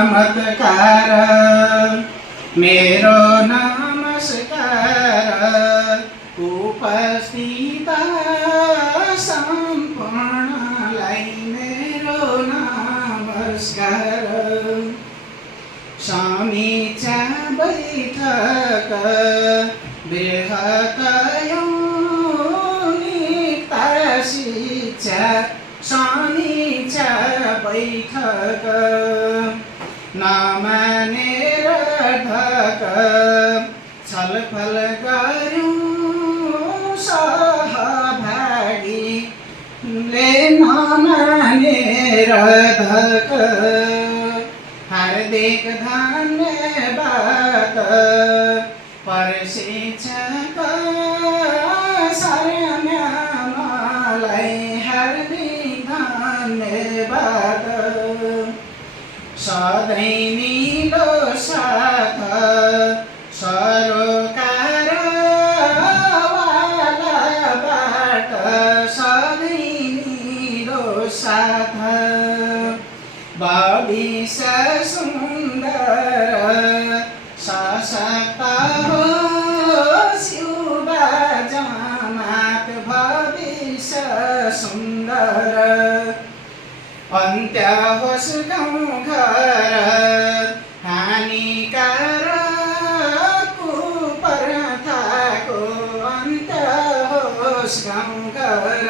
चमत्कार मेरो नमस्कार उपस्थित सम्पूर्णलाई मेरो नमस्कार समीक्षा बैठक बृहत यौनिकता शिक्षा समीक्षा बैठक नमानेर ढक छलफल गर्यौं सहभागीले नमानेर ढक हार्दिक धन्यवाद प्रशिक्षक सरम्यामलाई हार्दिक धन्यवाद सधैँ मिलो साथ सरोकारवालाबाट सधैँ मिलो साथ भविष्य सुन्दर सशक्त होस् युवा जमात भविष्य सुन्दर अन्त्य होस् गाउँघर हानिकारक कुप्रथाको अन्त्य होस् गाउँघर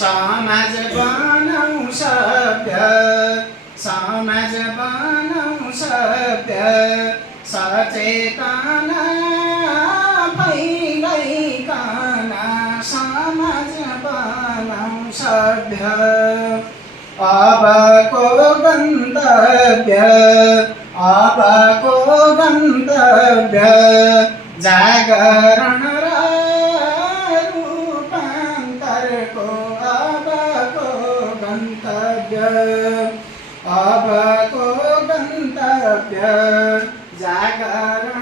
समाज बनाऊ सभ्य समाज बनाऊ सभ्य सचेतना फैलाइकन समाज बनाऊ सभ्य अबको गन्तव्य जागरण र रूपान्तरको अबको गन्तव्य जागरण